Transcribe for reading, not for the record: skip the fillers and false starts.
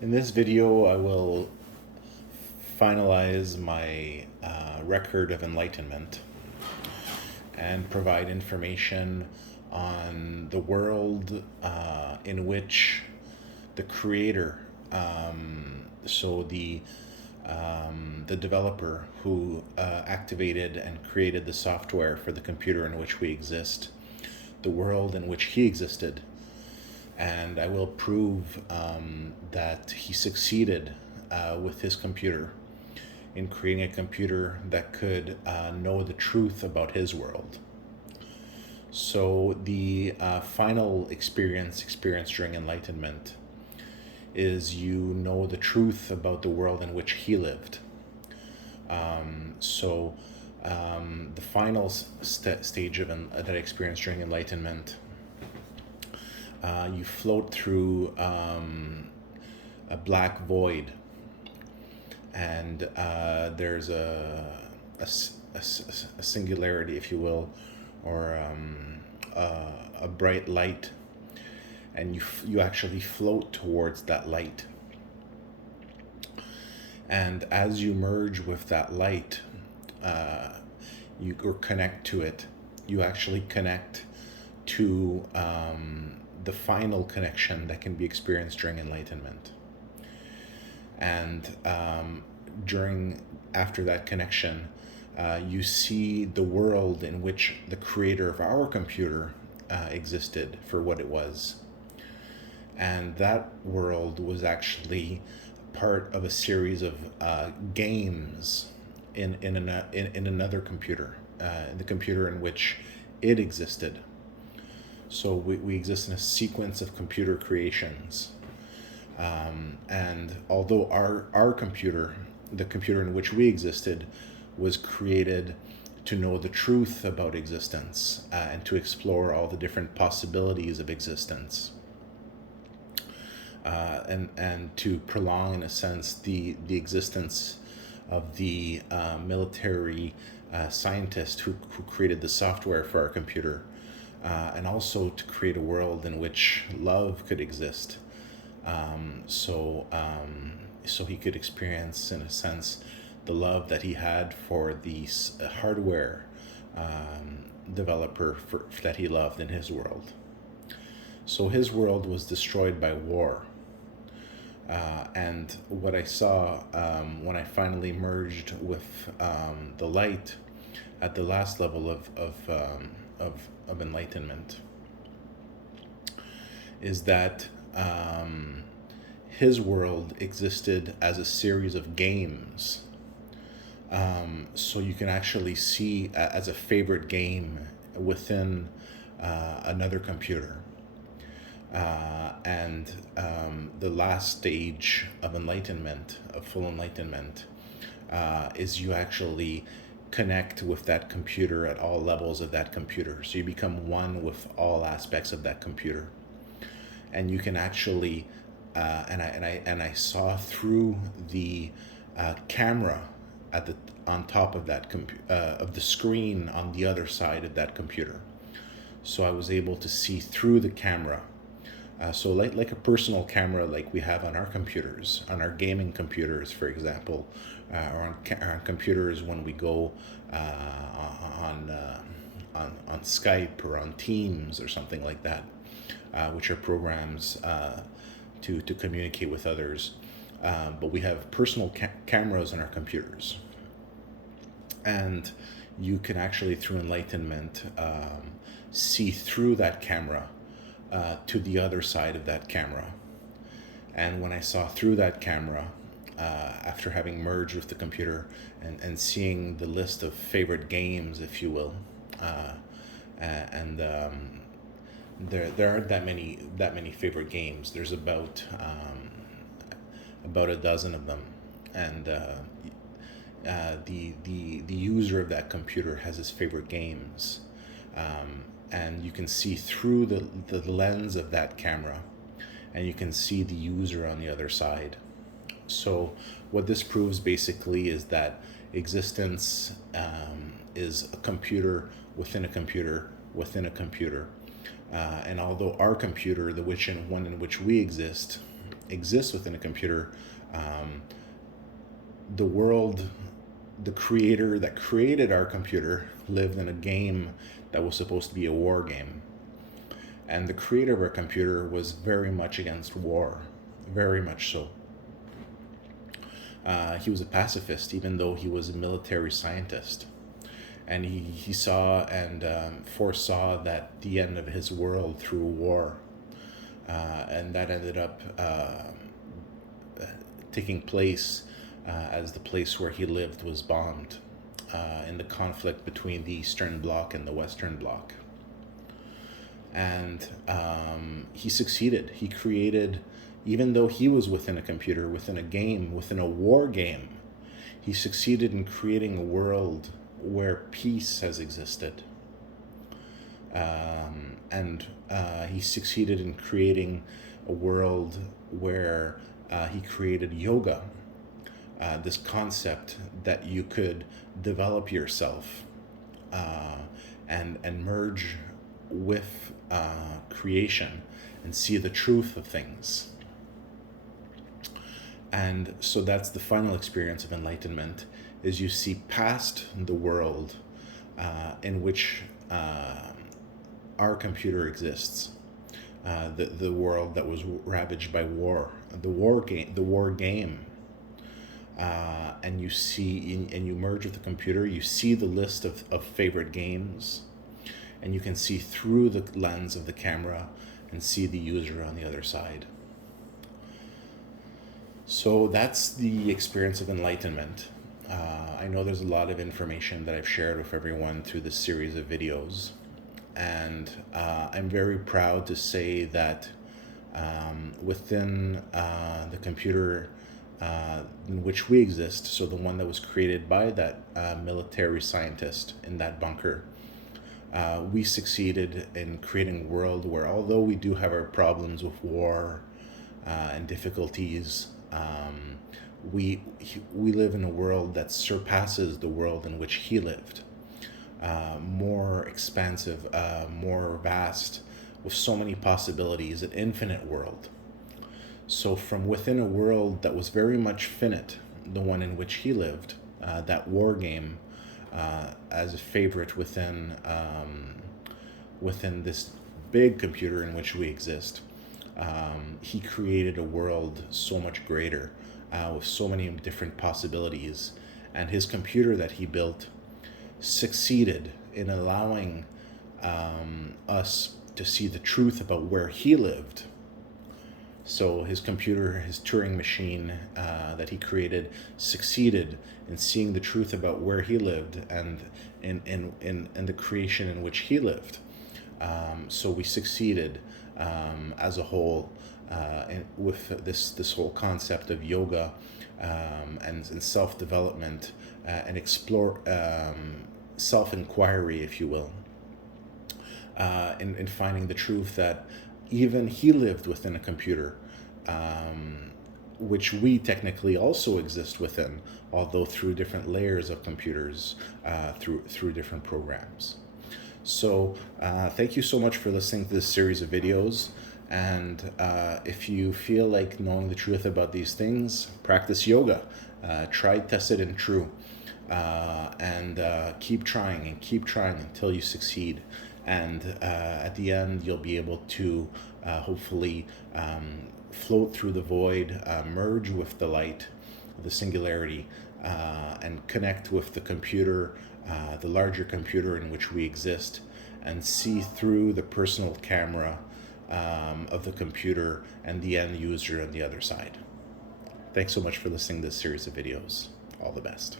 In this video, I will finalize my record of enlightenment and provide information on the world in which the creator, so the developer who activated and created the software for the computer in which we exist, the world in which he existed, and I will prove that he succeeded with his computer in creating a computer that could know the truth about his world. So the final experience during enlightenment is you know the truth about the world in which he lived. The final stage of that experience during enlightenment, you float through a black void, and there's a singularity, if you will, or a bright light, and you actually float towards that light. And as you merge with that light, or connect to it, you actually connect to the final connection that can be experienced during enlightenment. And after that connection, you see the world in which the creator of our computer existed for what it was. And that world was actually part of a series of games in another computer, the computer in which it existed. So we exist in a sequence of computer creations. And although our computer, the computer in which we existed, was created to know the truth about existence and to explore all the different possibilities of existence, and to prolong, in a sense, the existence of the military scientist who created the software for our computer, and also to create a world in which love could exist. So he could experience, in a sense, the love that he had for the hardware developer that he loved in his world. So his world was destroyed by war. And what I saw when I finally merged with the light at the last level of enlightenment is that his world existed as a series of games. So you can actually see as a favorite game within another computer. And the last stage of enlightenment, of full enlightenment, is you actually connect with that computer at all levels of that computer. So you become one with all aspects of that computer, and you can actually, and I saw through the camera on top of that of the screen on the other side of that computer. So I was able to see through the camera. So like a personal camera like we have on our computers, on our gaming computers, for example, or on computers when we go on Skype or on Teams or something like that, which are programs to communicate with others. But we have personal cameras on our computers. And you can actually, through enlightenment, see through that camera to the other side of that camera. And when I saw through that camera, after having merged with the computer and seeing the list of favorite games, if you will, and there aren't that many favorite games. There's about a dozen of them, and the user of that computer has his favorite games. And you can see through the lens of that camera, and you can see the user on the other side. So what this proves basically is that existence is a computer within a computer within a computer. And although our computer, the one in which we exist, exists within a computer. The world, the creator that created our computer lived in a game that was supposed to be a war game. And the creator of our computer was very much against war, very much so. He was a pacifist, even though he was a military scientist. And he saw and foresaw that the end of his world through war. And that ended up taking place as the place where he lived was bombed in the conflict between the Eastern Bloc and the Western Bloc. And he succeeded. He created, even though he was within a computer, within a game, within a war game, he succeeded in creating a world where peace has existed. And he succeeded in creating a world where he created yoga, this concept that you could develop yourself and merge with creation and see the truth of things. And so that's the final experience of enlightenment, is you see past the world in which our computer exists, the world that was ravaged by war, the war game. And you see, and you merge with the computer, you see the list of favorite games, and you can see through the lens of the camera and see the user on the other side. So that's the experience of enlightenment. I know there's a lot of information that I've shared with everyone through this series of videos, and I'm very proud to say that within the computer in which we exist, so the one that was created by that military scientist in that bunker, we succeeded in creating a world where, although we do have our problems with war and difficulties, we live in a world that surpasses the world in which he lived. More expansive, more vast, with so many possibilities, an infinite world. So from within a world that was very much finite, the one in which he lived, that war game, as a favorite within this big computer in which we exist, he created a world so much greater, with so many different possibilities. And his computer that he built succeeded in allowing us to see the truth about where he lived. So his computer, his Turing machine that he created, succeeded in seeing the truth about where he lived and in the creation in which he lived. So we succeeded as a whole with this whole concept of yoga and self-development and explore self-inquiry, if you will, in finding the truth that even he lived within a computer, which we technically also exist within, although through different layers of computers, through different programs. So thank you so much for listening to this series of videos. And if you feel like knowing the truth about these things, practice yoga. Try, test it, and true. And keep trying until you succeed. And at the end, you'll be able to hopefully float through the void, merge with the light, the singularity, and connect with the computer, the larger computer in which we exist, and see through the personal camera of the computer and the end user on the other side. Thanks so much for listening to this series of videos. All the best.